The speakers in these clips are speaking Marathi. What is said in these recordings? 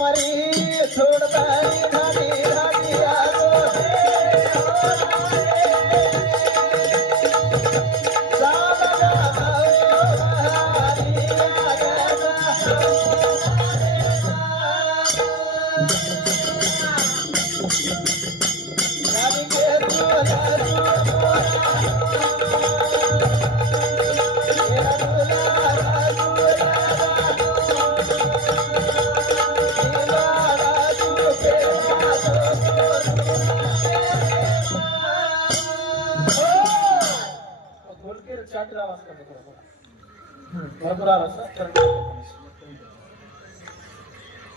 ये उमरी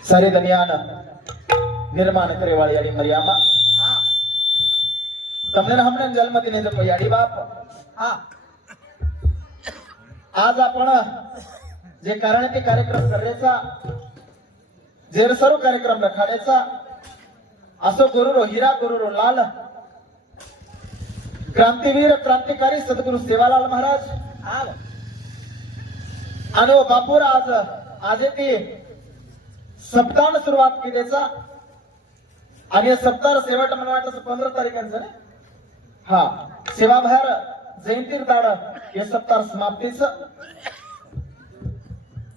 સારી દુનિયાના નિર્માણ કરે વાળી યારી મરિયામાં તમને હમણાં जन्मदिन येतो याडी बाप हा आज आपण जे कारण ते कार्यक्रम करण्याचा जे सर्व कार्यक्रम रखाड्याचा असो गुरुरो हिरा गुरुरो लाल क्रांतीवीर क्रांतिकारी सद्गुरु सेवालाल महाराज आणि ओ बापूर आज आज ती सप्ताहानं सुरुवात केल्याचा आणि या सप्ताह शेवट मला वाटतं पंधरा तारखांचं ना? हा. सेवाभार जयंती दाड हे सप्ताह समाप्तीच.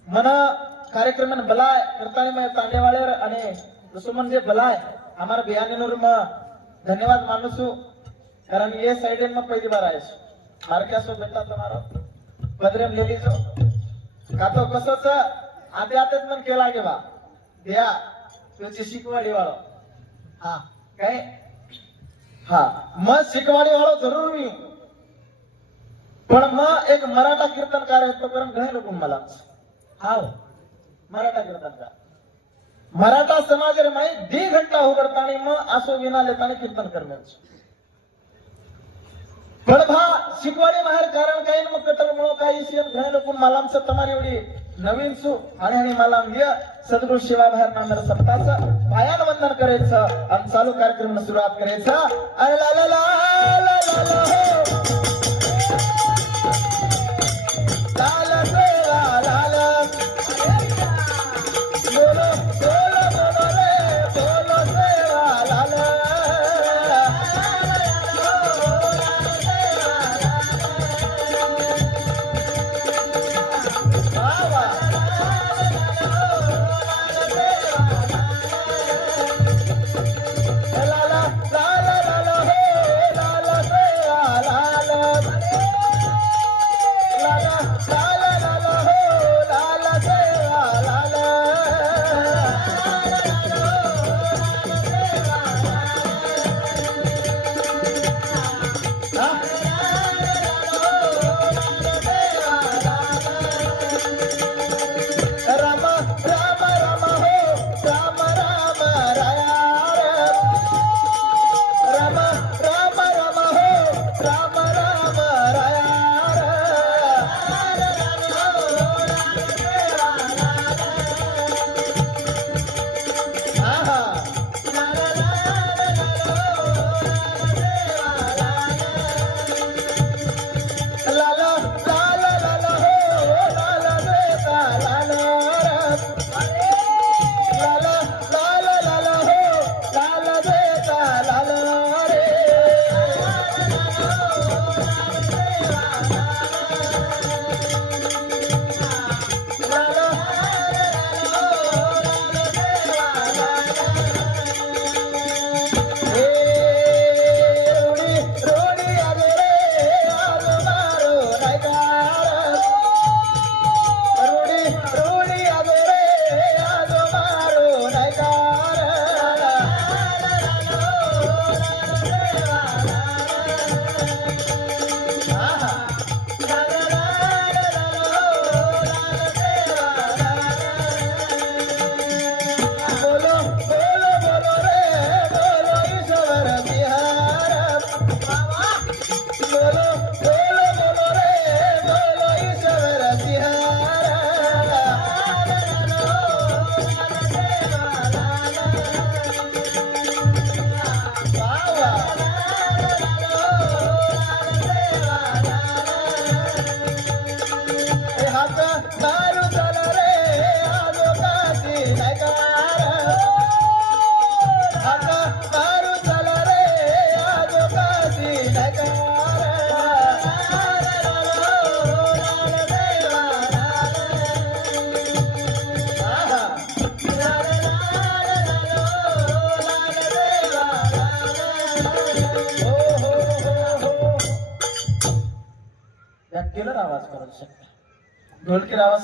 मन कार्यक्रम बलाय करताना मैं आणि जसं म्हणजे बलाय. आम्हाला बियाणीवर मग धन्यवाद मानसू. कारण ये साइड मग पहिली बार आहे मारक्या सो बेटा तुम्हाला. पदरेम ले का तो कसंच आते आतेच मन केला गे बा. द्या तुझी शिकवाडी वाळो हा. काय? हा. मग शिकवाडी वाळो जरूर मी. पण मग एक मराठा कीर्तनकार आहे तोपर्यंत कारण लोक मला. हा हो. मराठा कीर्तनकार. मराठा समाज रे माही दी घंटा हो मग असो विना लेतानी कीर्तन करण्याचं. पण भा शिकवाडी बाहेर कारण काही मग कटर म्हणून काही शियन घणे लोक मला आमचं तुम्हाला एवढी. नवीन सु आणि आणि मला घ्या सद्गुरु शिवा बाहेर नामर सप्ताचं पायान वंदन करायचं आणि चालू कार्यक्रम सुरुवात करायचा. आणि ला ला ला ला ला ला ला ला. ला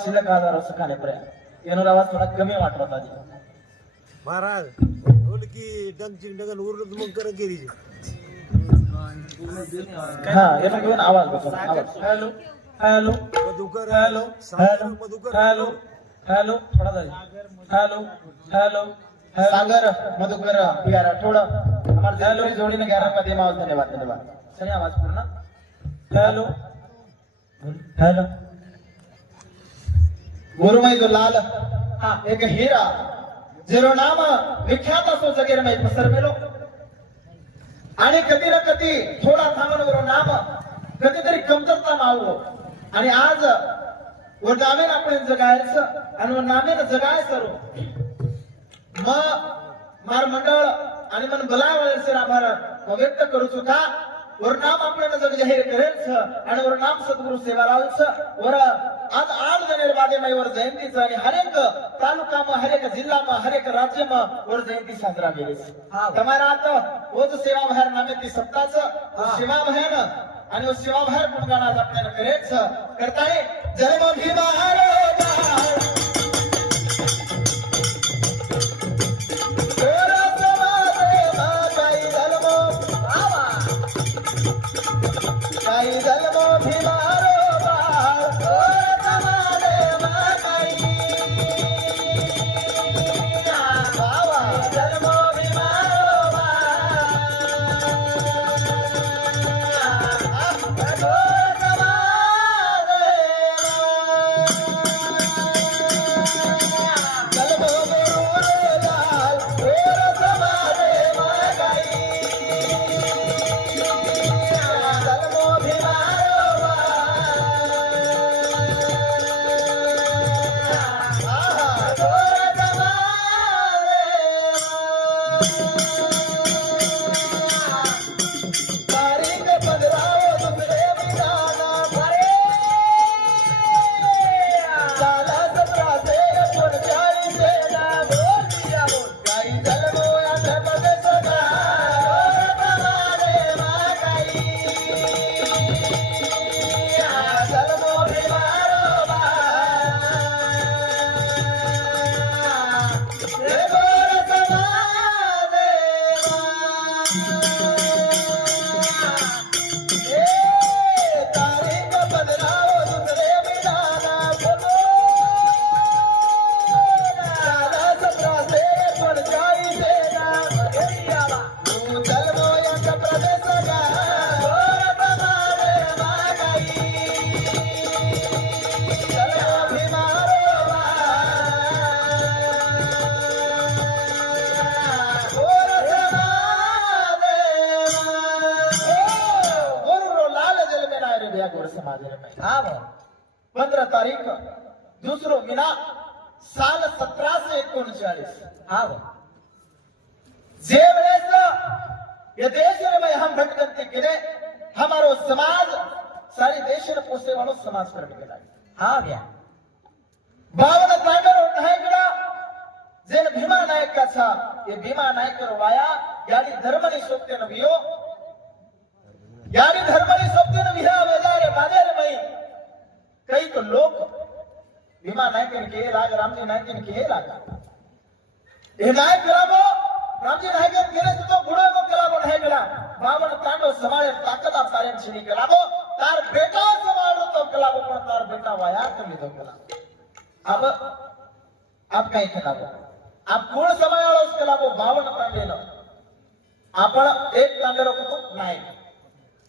शिल्लक आजार असं खाण्यापर्यंत. येणारावाज थोडा कमी वाटला पाहिजे महाराज बोल की डंगचिंग डंगन उरलं मग करत गेली हा याला hello hello Madhukar hello hello hello hello थोडा झाले hello hello hello. Sagar Madhukar Bihar आठवडा हमारे हॅलो. जोडीने ग्यारह का धन्यवाद धन्यवाद. सर आवाज पूर्ण. हॅलो. हॅलो. गुरुमय जो लाल. हा. एक हिरा. जेरो नाम विख्यात असो जगेर माहीत सर्वेलो आणि कधी ना कधी थोडा थांबणवर नाम कधीतरी कमतरता मावलो आणि आज व नामेन आपण जगायचं आणि व नामेन जगायचं मग मार मंडळ आणि मन बलावायचे आभार व व्यक्त करू का वरनाम आपल्याला जर जाहीर करेल आणि वर नाम सद्गुरु सेवालाल वर आज आज जनेर वाजे वर जयंतीच आणि हरेक तालुका म हरेक जिल्हा म हरेक राज्य म वर जयंती साजरा केली तुम्हाला आता वज सेवा भार नामे ती सप्ताच सेवा भयान आणि सेवा भार गुणगाण आज आपल्याला करेल करताय जय मोठी महाराज. कई तो लोग भीमा नायकन के लाग रामजी नायकन के लागा। हे नाही करावं रामजी नाही गेले गेले तो गुडे को केलावो नाही गेला बावण तांडव समाळे ताकद आप साऱ्यांची नाही केलावो तार बेटा समाळो तो केलावो पण तार बेटा वाया कमी तो केला। अब आप काय केलावो आप कोण समाळाळोच केलावो बावण तांडेनं आपण एक तांडेलो कुटुंब नाही।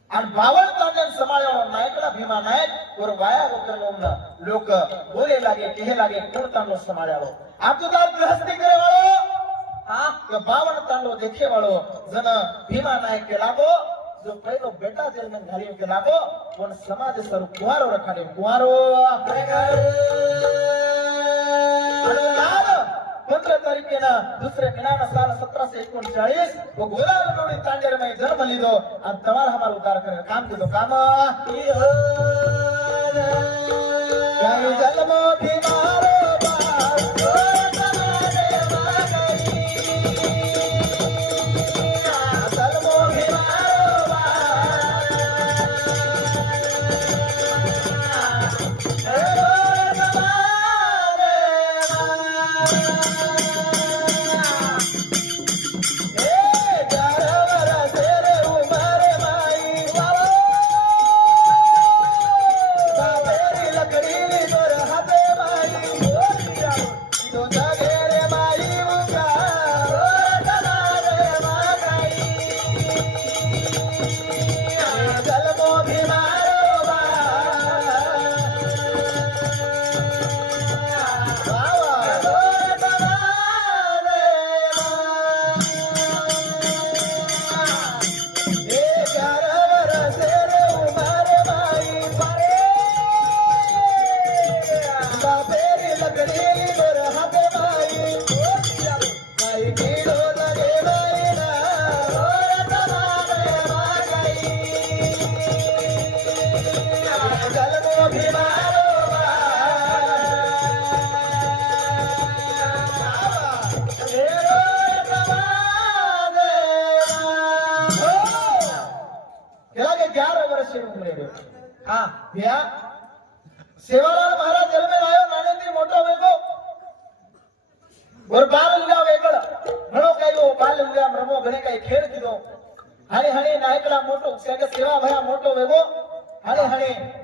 आणि बावळ तांड्यान समाळ्यावर नायकडा भीमा नायक वर वाया उतरवून लोक बोले लागे केहे लागे कोण तांडो समाळ्यावर आपदार गृहस्थी करे वाळो. हा? तो बावळ तांडो देखे वाळो. जन भीमा नायक के लागो. जो पहिलो बेटा जेल में घाली के लागो पण समाज सर कुवारो रखाडे कुवारो. पंधरा तारखेनं दुसरे मिळालं साल सतराशे एकोणचाळीस. व गोलाल नोडी तांडेर मै जन्म लिदो आणि तमार हमार उद्धार कर काम दिलो काम. जन्म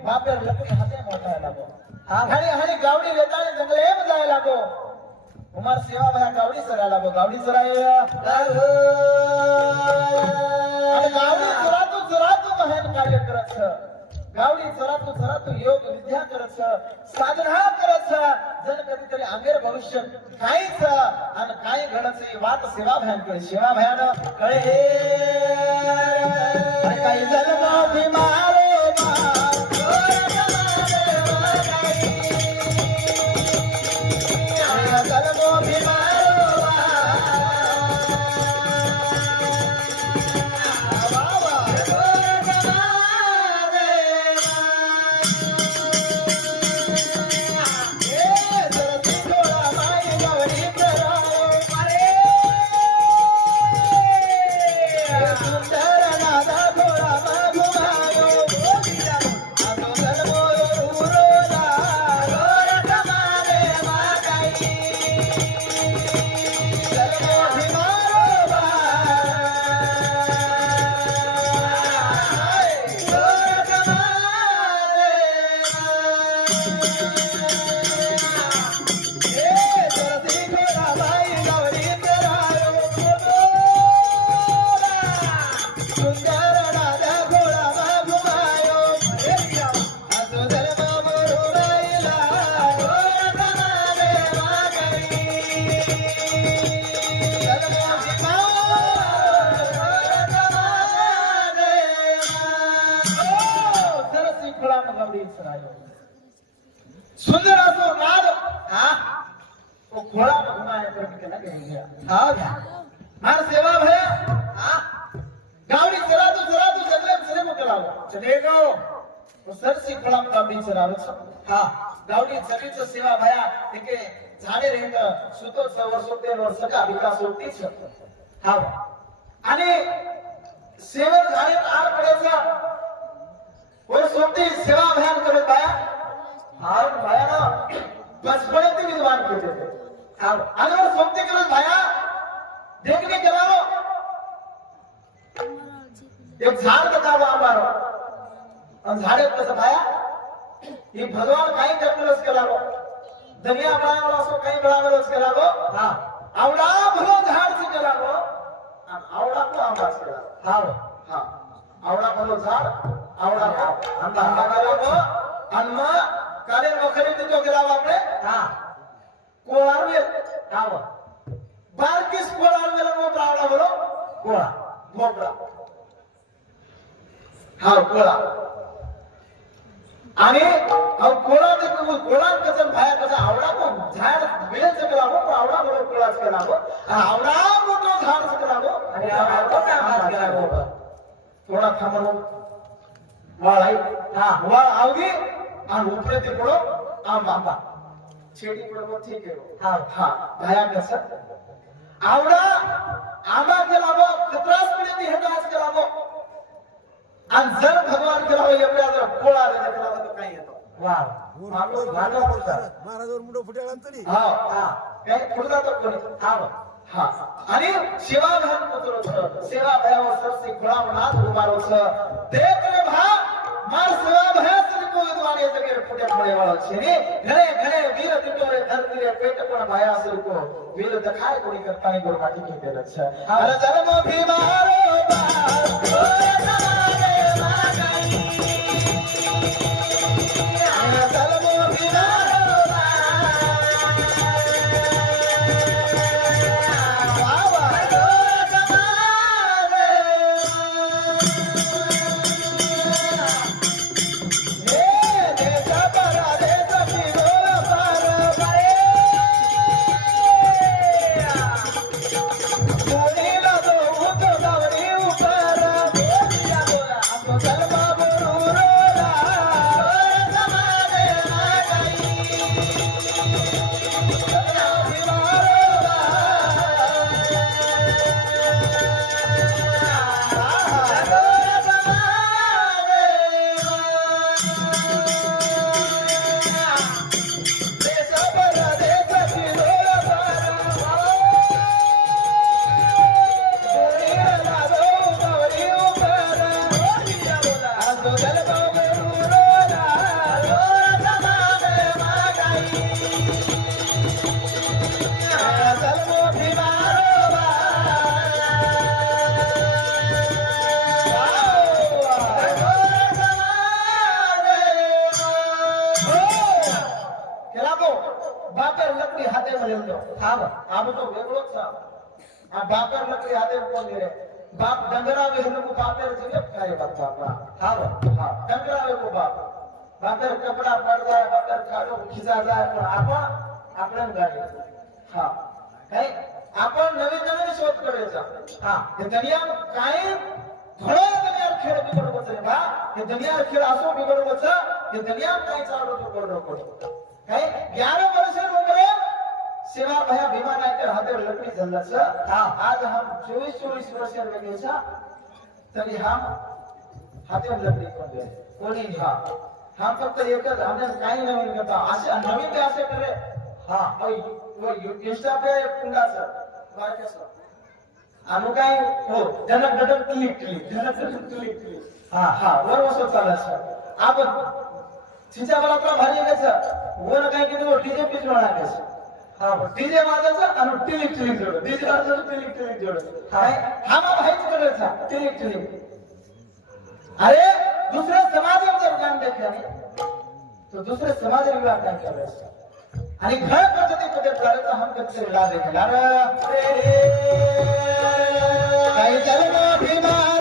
बापेर लपडी हाते मोठा लागो हाणे हाणे गावडी लेताने जंगले एम जाय लागो कुमार सेवा भया गावडी सरा लागो गावडी सराय गावडी चरातू चरातू महान कार्य करत गावडी चरातू चरातू योग विद्या करत साधना करत छ. कधीतरी आमेर भविष्य काहीच आणि काही घडच वाट सेवा भयान कळे सेवा भयान कळे आणि काही जन्म बिमारो जन्म तो घोड़ा घुमाए प्रकट केला गया हा घ्या. मार सेवा भया. हा. गावडी चला तू चला तू चले सरे मोकलाव चले गो. तो सर सी खळा गावडी चराव हा. गावडी चलीच सेवा भया. तिके झाडे रेंग सुतो वर्ष ते वर्ष का विकास होतीच हा. आणि सेवन झाले आर पडायचा. वर सोबती सेवा अभियान करत बाया. और भाया ना बचपने ते विद्वान होते. सोबती करत बाया देखने चलाओ एक झाड बघावं आंबारो आणि झाडे कसं भाया? हे भगवान काही करणारच केलागो दुनिया बनावला असो काही बनावलंच केलागो हा. आवडा भलो झाड से केलागो आणि आवडा को आंबाच केला हा हा. आवडा भलो झाड आवडा को आंबा आंबा केलागो आणि मग काले वखरी तिथं गेला आपले? हा. बारकीस कोळार गेला मग आवडा भलो कोळा भोपळा हा कोळा आणि तुम्ही कोळा कसं बाहेर कसं आवडा पण झाड वेळ सकला हो पण आवडा बरोबर कोळाच केला हो आणि आवडा मोठं झाड सकला हो आणि आवडा कोळा थांबलो वाळ आई हा. वाळ आवगी आणि उपरे ते पडो आंबा. आंबा. छेडी पडो ठीक आहे. हा. हा भाया कसं? आवडा आंबा हो खतरास पडे हे हो आणि जर भगवान हो एवढ्या जर पोळा तर काही येतो. वा. माणूस बोलतात महाराजावर मुलं फुट्याला तरी हा हा. काय पुढे जातो कोणी हा हा. आणि सेवा भान पुत्र सेवा भयावर सरसे खुळा मनात जगे फुटे पड़े वाला छे रे घणे घणे वीर तिटोरे धरती रे पेट पण भया सरी को वीर दखाय कोणी करता नहीं गुरमाटी के दे ડંગરાવે કો બાપ બાપર કપડા પડવા બાપર ખાડો ખીજા જાય પણ આપણ આપણે ગાડી હા કઈ आपण नवीन नवीन शोध करायचा हा हे दुनिया काय घणो दुनिया खेळ बिघडवच आहे बा हे दुनिया खेळ असो बिघडवच हे दुनिया काय चालू तो करडो पडो काय ग्यारह वर्ष उम्र सेवा भया भीमा नायकर हाते लकडी झालाच हा आज हम चोवीस चोवीस वर्ष वेगळेचा तरी हम हाते लकडी कोण कोणी हा हा फक्त एकच आम्हाला काही नवीन करता असे नवीन ते असे करे हा इंस्टा पे कुंडाचं बारकेचं आणि काय हो जनक गडक क्लिक क्लिक जनक गडक क्लिक क्लिक हा हा वर वसत चालला सर आपण तिच्या मला आपला भारी आहे सर वर काय केलं डीजे पीच म्हणायचं हा डीजे वाजायचं आणि टिलिक टिलिक जोड डीजे वाजायचं टिलिक टिलिक जोड काय हा मग भाईच करायचा टिलिक टिलिक अरे दुसऱ्या समाजावर ज्ञान देखाने तो दुसरे समाज विवाह काय करायचं? आणि घर पद्धती पद्धत झालं तर हम कधी विला देखला काही जन्म भीमारो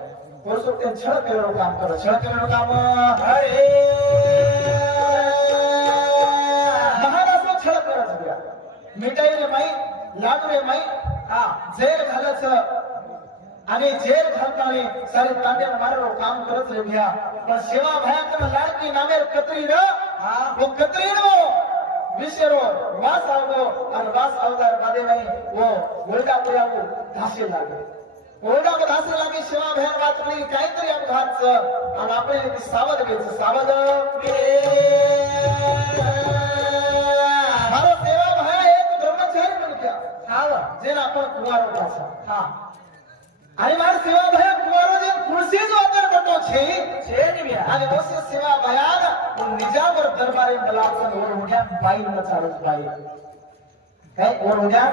વર્ષો તે છ કરોડ કામ કરે છ કરોડ કામ હરે મહારાષ્ટ્ર છ કરે છે બીજા. मिठाई रे माई लाडू रे माई हा झेर घालच आणि झेर घालताना सारे तांबे मारो काम करत रे भ्या पण सेवा भया तर लाडकी नामे कतरी र हा वो कतरी रो विषयरो वास आवगो आणि वास अवतार बादे नाही वो गोळगा पुयागो धासे लागे ओढाक धासू लागे शिवा बाहेर वाच नाही काहीतरी अपघातच. आणि आपण सावध घ्यायचं सावध. भारत सेवा भया एक ब्रह्मचारी म्हणत्या सावध जे आपण कुवार उभासा हा. आणि मार सेवा भया कुवारो जे खुर्सी जो अंदर बटो छे. छे नि भया आणि बस सेवा भया निजावर दरबारे बलासन और उठ्या बाई न चालत बाई. है और उद्या?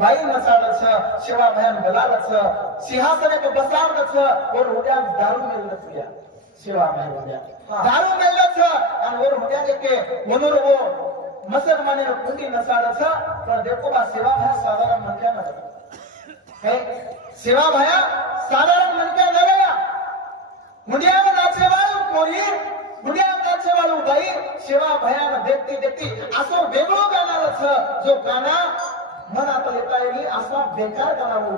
बाई मसालच शिवा बहन बलालच सिंहासने तो बसावलच और उद्या दारू मिळलच या शिवा बहन उद्या. दारू मिळलच आणि और उद्या के मनोर वो मुसलमाने कुंडी नसालच तर देखो बा सेवा बहन साधारण म्हणत्या ना हे सेवा भया साधारण म्हणत्या ना मुंडिया नाचे वाळू कोरी उद्या त्याचे वालू गाई सेवा भयान देखते देखते असं वेगळं गाणार जो गाणा मनातले पाहिली असा बेकार गाणार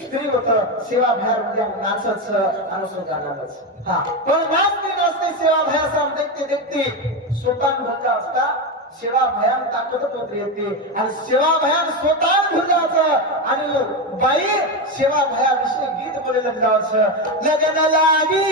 स्त्री होत सेवा भयार उद्या नाचच अनुसर गाणारच. हा. पण नाचते नाचते सेवा भयासा देखते देखते स्वतः होता असता सेवा भयान ताकद होत येते आणि सेवा भयान स्वतः भुलल्याचं आणि बाई सेवा भया गीत बोलेलं जायचं. लग्न लागी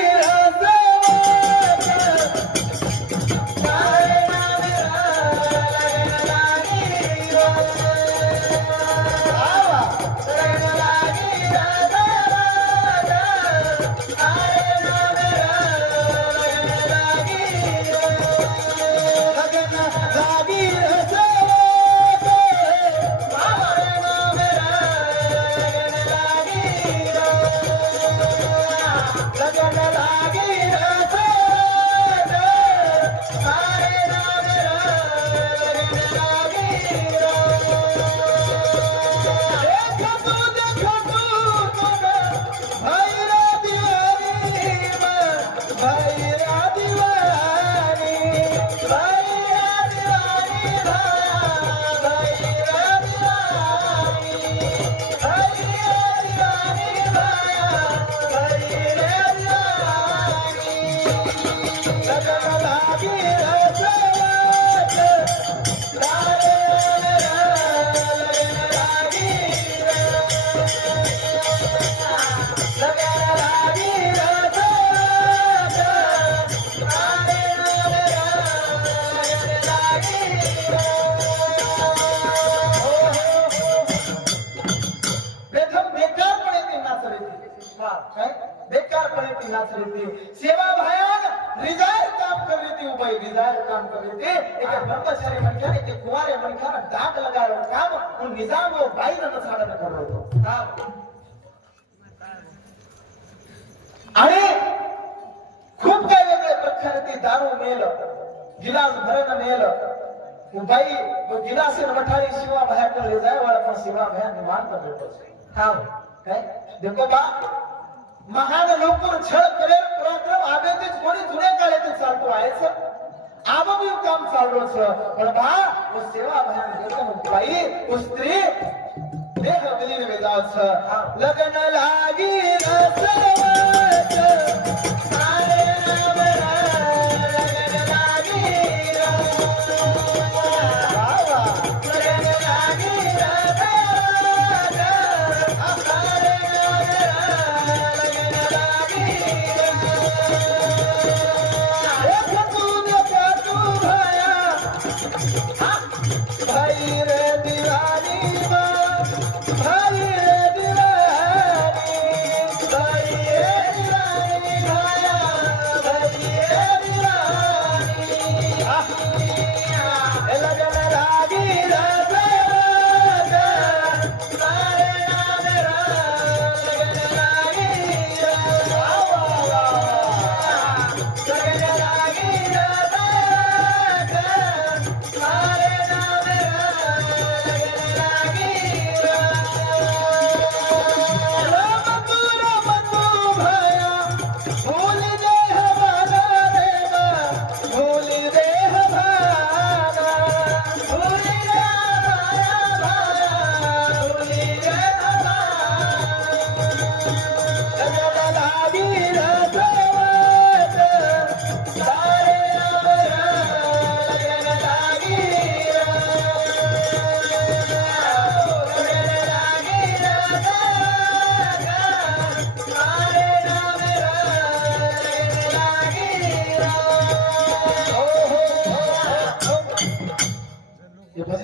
काय देखो बा महान लोकर छळ करेल पराक्रम आवेतीच कोणी जुन्या काळातून चालतो आहे सर आबी काम चालू सर पण बा वो सेवा भयान देतो बाई. वो स्त्री. देह विलीन वेजाव छ लग्न लागी रसवत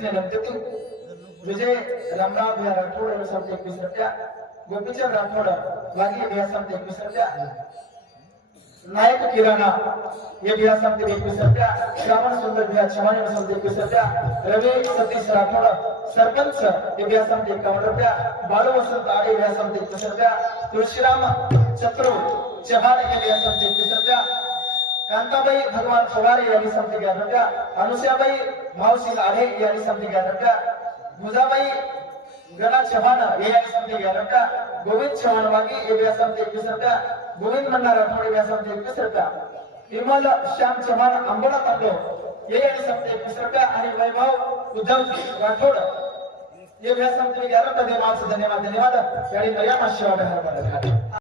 विजय लंकेतू विजय रामराव या राठोड यांनी समते एकवीस रुपया गोपीचंद राठोड वाघी बिहार समते एकवीस रुपया नायक किराणा ये बिहार समते एकवीस रुपया श्रावण सुंदर बिहार चव्हाण यांनी समते एकवीस रुपया रवि सतीश राठोड सरपंच ये बिहार समते एकावन्न रुपया बाळू वसंत आडे बिहार समते एकवीस रुपया तुळशीराम चक्रो चव्हाण ये बिहार समते एकवीस रुपया कांताबाई भगवान सोळारे यांनी समते ग्यारह रुपया अनुसयाबाई मावसिंग आढे यांनी समते ग्यारह रुपया मुजाबाई गणा चव्हाण हे या समते ग्यारह रुपया गोविंद चव्हाण वागी हे बी समते एकवीस रुपया गोविंद मन्ना राठोड हे समते एकवीस रुपया विमल श्याम चव्हाण आंबोळा तांडव हे यांनी समते एकवीस रुपया आणि वैभव उद्धव राठोड हे बी समते ग्यारह रुपया देवाचं धन्यवाद धन्यवाद यावेळी मर्यादा शिवाय